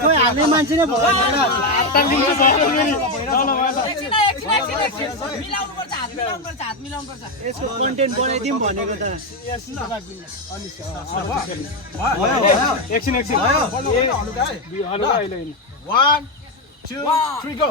खोइ हाल्ने मान्छे नै भयो यसको कन्टेन्ट बनाइदिउँ भनेको त एकछिन 1 2 3 गो